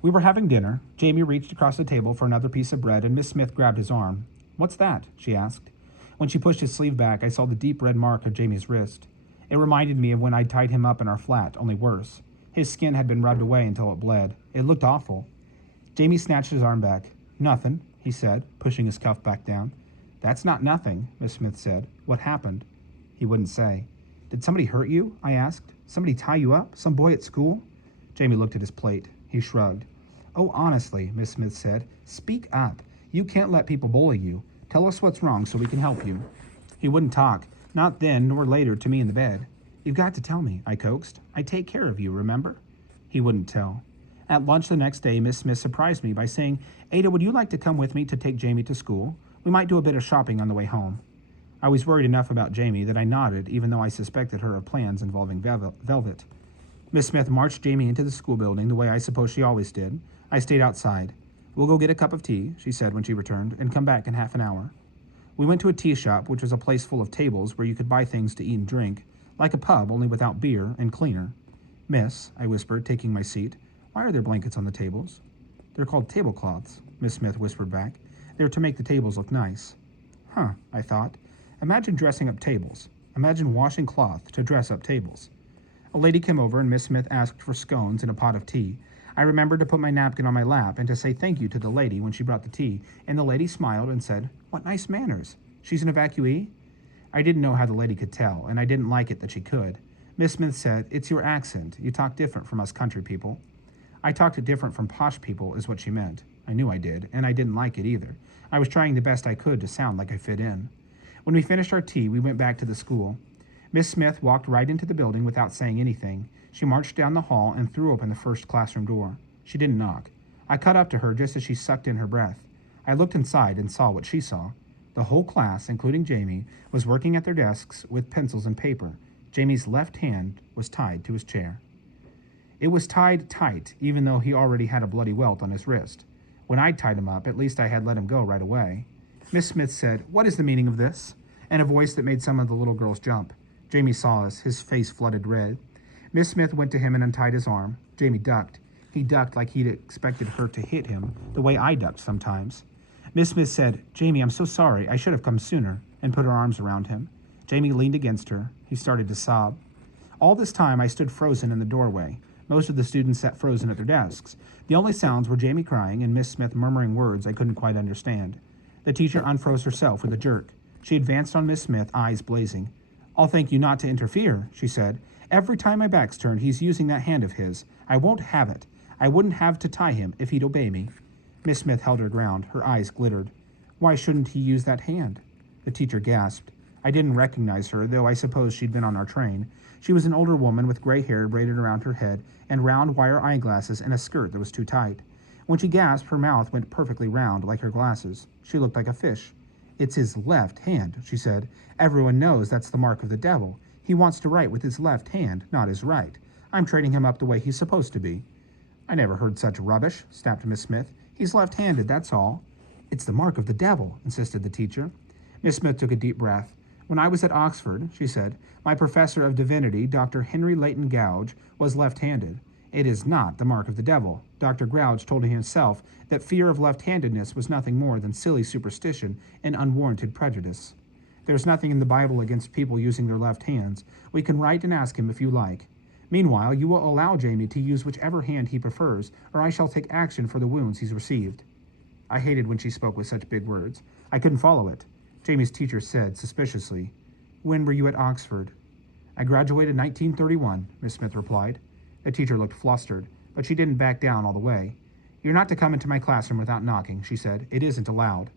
We were having dinner. Jamie reached across the table for another piece of bread, and Miss Smith grabbed his arm. "What's that?" she asked. When she pushed his sleeve back, I saw the deep red mark of Jamie's wrist. It reminded me of when I tied him up in our flat, only worse. His skin had been rubbed away until it bled. It looked awful. Jamie snatched his arm back. "Nothing," he said, pushing his cuff back down. "That's not nothing," Miss Smith said. "What happened?" He wouldn't say. "Did somebody hurt you?" I asked. "Somebody tie you up? Some boy at school?" Jamie looked at his plate. He shrugged. "Oh, honestly," Miss Smith said, "speak up. You can't let people bully you. Tell us what's wrong so we can help you." He wouldn't talk, not then nor later to me in the bed. "You've got to tell me," I coaxed. "I take care of you, remember?" He wouldn't tell. At lunch the next day, Miss Smith surprised me by saying, "Ada, would you like to come with me to take Jamie to school? We might do a bit of shopping on the way home." I was worried enough about Jamie that I nodded, even though I suspected her of plans involving Velvet. Miss Smith marched Jamie into the school building the way I suppose she always did. I stayed outside. "We'll go get a cup of tea," she said when she returned, "and come back in half an hour." We went to a tea shop, which was a place full of tables where you could buy things to eat and drink, like a pub, only without beer and cleaner. "Miss," I whispered, taking my seat, "why are there blankets on the tables?" "They're called tablecloths," Miss Smith whispered back. "They're to make the tables look nice." Huh, I thought. Imagine dressing up tables. Imagine washing cloth to dress up tables. A lady came over and Miss Smith asked for scones and a pot of tea. I remembered to put my napkin on my lap and to say thank you to the lady when she brought the tea, and the lady smiled and said, "What nice manners. She's an evacuee?" I didn't know how the lady could tell, and I didn't like it that she could. Miss Smith said, "It's your accent. You talk different from us country people." I talked it different from posh people is what she meant. I knew I did, and I didn't like it either. I was trying the best I could to sound like I fit in. When we finished our tea, we went back to the school. Miss Smith walked right into the building without saying anything. She marched down the hall and threw open the first classroom door. She didn't knock. I caught up to her just as she sucked in her breath. I looked inside and saw what she saw. The whole class, including Jamie, was working at their desks with pencils and paper. Jamie's left hand was tied to his chair. It was tied tight, even though he already had a bloody welt on his wrist. When I tied him up, at least I had let him go right away. Miss Smith said, "What is the meaning of this?" in a voice that made some of the little girls jump. Jamie saw us, his face flooded red. Miss Smith went to him and untied his arm. Jamie ducked. He ducked like he'd expected her to hit him, the way I ducked sometimes. Miss Smith said, "Jamie, I'm so sorry. I should have come sooner," and put her arms around him. Jamie leaned against her. He started to sob. All this time, I stood frozen in the doorway. Most of the students sat frozen at their desks. The only sounds were Jamie crying and Miss Smith murmuring words I couldn't quite understand. The teacher unfroze herself with a jerk. She advanced on Miss Smith, eyes blazing. "I'll thank you not to interfere," she said. "Every time my back's turned, he's using that hand of his. I won't have it. I wouldn't have to tie him if he'd obey me." Miss Smith held her ground. Her eyes glittered. "Why shouldn't he use that hand?" The teacher gasped. I didn't recognize her, though I suppose she'd been on our train. She was an older woman with gray hair braided around her head and round wire eyeglasses and a skirt that was too tight. When she gasped, her mouth went perfectly round, like her glasses. She looked like a fish. "It's his left hand," she said. "Everyone knows that's the mark of the devil. He wants to write with his left hand, not his right. I'm training him up the way he's supposed to be." "I never heard such rubbish," snapped Miss Smith. "He's left-handed, that's all." "It's the mark of the devil," insisted the teacher. Miss Smith took a deep breath. "When I was at Oxford," she said, "my professor of divinity, Dr. Henry Leighton Gouge, was left-handed. It is not the mark of the devil. Dr. Gouge told himself that fear of left-handedness was nothing more than silly superstition and unwarranted prejudice. There's nothing in the Bible against people using their left hands. We can write and ask him if you like. Meanwhile, you will allow Jamie to use whichever hand he prefers, or I shall take action for the wounds he's received." I hated when she spoke with such big words. I couldn't follow it. Jamie's teacher said, suspiciously, "When were you at Oxford?" "I graduated 1931, Miss Smith replied. The teacher looked flustered, but she didn't back down all the way. "You're not to come into my classroom without knocking," she said. "It isn't allowed."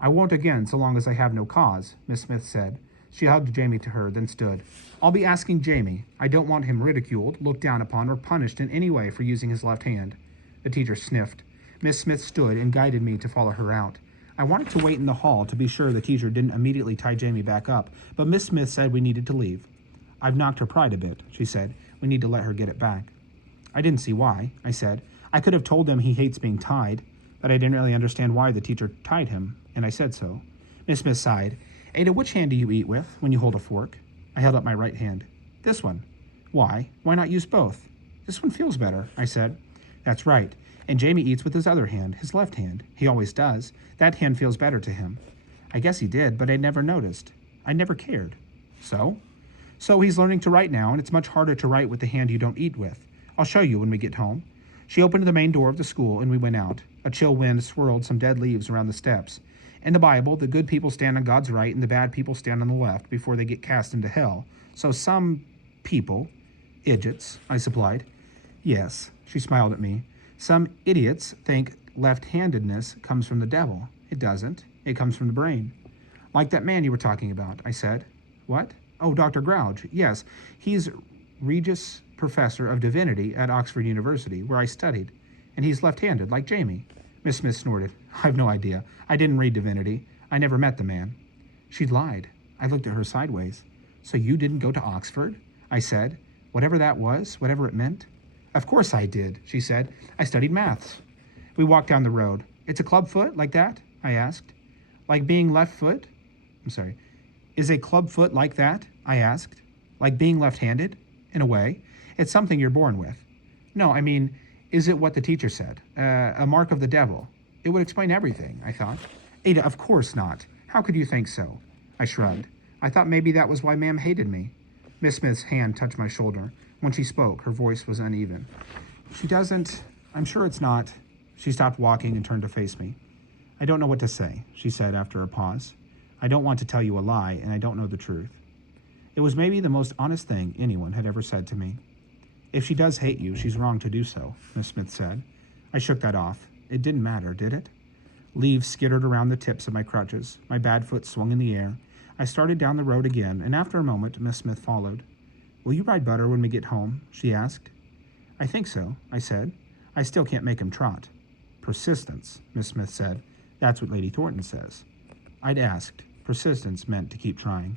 "I won't again so long as I have no cause," Miss Smith said. She hugged Jamie to her, then stood. "I'll be asking Jamie. I don't want him ridiculed, looked down upon, or punished in any way for using his left hand." The teacher sniffed. Miss Smith stood and guided me to follow her out. I wanted to wait in the hall to be sure the teacher didn't immediately tie Jamie back up, but Miss Smith said we needed to leave. "I've knocked her pride a bit," she said. "We need to let her get it back." I didn't see why, I said. I could have told him he hates being tied, but I didn't really understand why the teacher tied him, and I said so. Miss Smith sighed. "Ada, which hand do you eat with when you hold a fork?" I held up my right hand. "This one." "Why? Why not use both?" "This one feels better," I said. "That's right. And Jamie eats with his other hand, his left hand. He always does. That hand feels better to him. I guess he did, but I never noticed. I never cared. So? So he's learning to write now, and it's much harder to write with the hand you don't eat with. I'll show you when we get home. She opened the main door of the school, and we went out. A chill wind swirled some dead leaves around the steps. In the Bible, the good people stand on God's right and the bad people stand on the left before they get cast into hell. So some people, idiots, I supplied. Yes, she smiled at me. Some idiots think left-handedness comes from the devil. It doesn't. It comes from the brain. Like that man you were talking about, I said. What? Oh, Dr. Grouch. Yes, he's Regius Professor of Divinity at Oxford University, where I studied. And he's left-handed, like Jamie. Miss Smith snorted. I've no idea. I didn't read Divinity. I never met the man. She'd lied. I looked at her sideways. So you didn't go to Oxford? I said. Whatever that was, whatever it meant. Of course I did, she said. I studied maths. We walked down the road. It's a club foot, like that? I asked. Like being left foot? I'm sorry. Is a club foot like that? I asked. Like being left-handed? In a way. It's something you're born with. No, I mean, is it what the teacher said? A mark of the devil. It would explain everything, I thought. Ada, of course not. How could you think so? I shrugged. I thought maybe that was why Ma'am hated me. Miss Smith's hand touched my shoulder. When she spoke, her voice was uneven. She doesn't... I'm sure it's not... She stopped walking and turned to face me. I don't know what to say, she said after a pause. I don't want to tell you a lie, and I don't know the truth. It was maybe the most honest thing anyone had ever said to me. If she does hate you, she's wrong to do so, Miss Smith said. I shook that off. It didn't matter, did it? Leaves skittered around the tips of my crutches. My bad foot swung in the air. I started down the road again, and after a moment, Miss Smith followed. Will you ride Butter when we get home? She asked. I think so, I said. I still can't make him trot. Persistence, Miss Smith said. That's what Lady Thornton says. I'd asked. Persistence meant to keep trying.